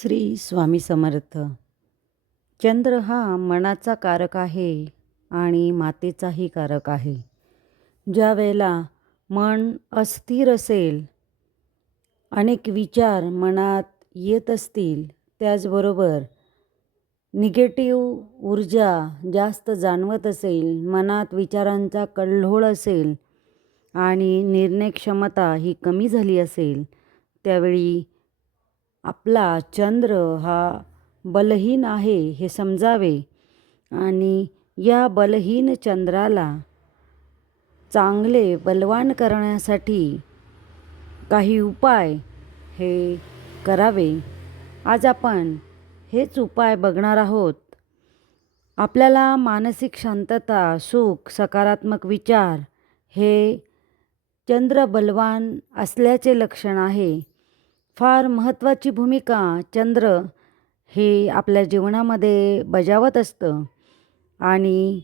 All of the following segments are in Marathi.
श्री स्वामी समर्थ. चंद्र हा मनाचा कारक आहे आणि मातेचाही कारक आहे. ज्या वेळेला मन अस्थिर असेल, अनेक विचार मनात येत असतील, त्याचबरोबर निगेटिव्ह ऊर्जा जास्त जाणवत असेल, मनात विचारांचा कल्लोळ असेल आणि निर्णय क्षमता ही कमी झाली असेल, त्यावेळी आपला चंद्र हा बलहीन आहे हे समजावे आणि या बलहीन चंद्राला चांगले बलवान करण्यासाठी काही उपाय हे करावे. आज आपण हेच उपाय बघणार आहोत. आपल्याला मानसिक शांतता, सुख, सकारात्मक विचार हे चंद्र बलवान असल्याचे लक्षण आहे. फार महत्त्वाची भूमिका चंद्र हे आपल्या जीवनामध्ये बजावत असतं आणि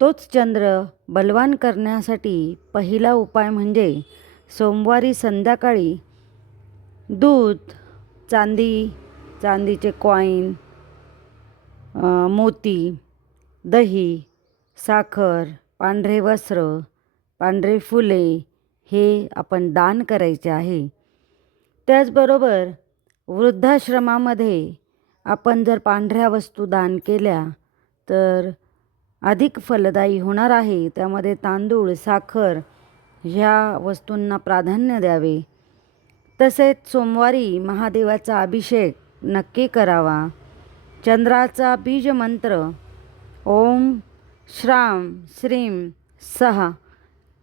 तोच चंद्र बलवान करण्यासाठी पहिला उपाय म्हणजे सोमवारी संध्याकाळी दूध, चांदीचे कॉईन, मोती, दही, साखर, पांढरे वस्त्र, पांढरे फुले हे आपण दान करायचे आहे. त्याचबरोबर वृद्धाश्रमामध्ये आपण जर पांढऱ्या वस्तू दान केल्या तर अधिक फलदायी होणार आहे. त्यामध्ये तांदूळ, साखर ह्या वस्तूंना प्राधान्य द्यावे. तसेच सोमवारी महादेवाचा अभिषेक नक्की करावा. चंद्राचा बीज मंत्र ओम श्राम श्रीम सह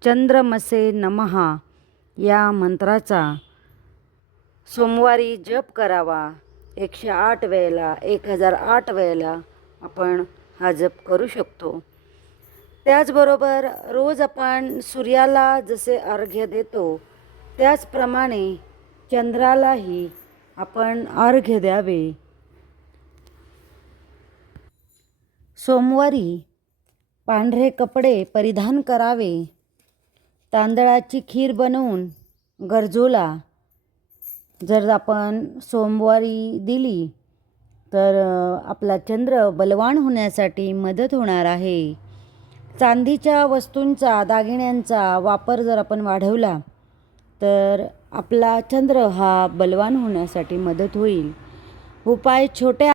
चंद्रमसे नमः या मंत्राचा सोमवारी जप करावा. 108 वेळेला, 1008 वेळेला आपण हा जप करू शकतो. त्याचबरोबर रोज आपण सूर्याला जसे अर्घ्य देतो त्याचप्रमाणे चंद्रालाही आपण अर्घ्य द्यावे. सोमवारी पांढरे कपडे परिधान करावे. तांदळाची खीर बनवून गरजूला जर आपण सोमवारी दिली तर आपला चंद्र बलवान होण्यासाठी मदत होणार आहे. चांदीच्या वस्तूंचा, दागिन्यांचा वापर जर आपण वाढवला तर आपला चंद्र हा बलवान होण्यासाठी मदत होईल. उपाय छोटे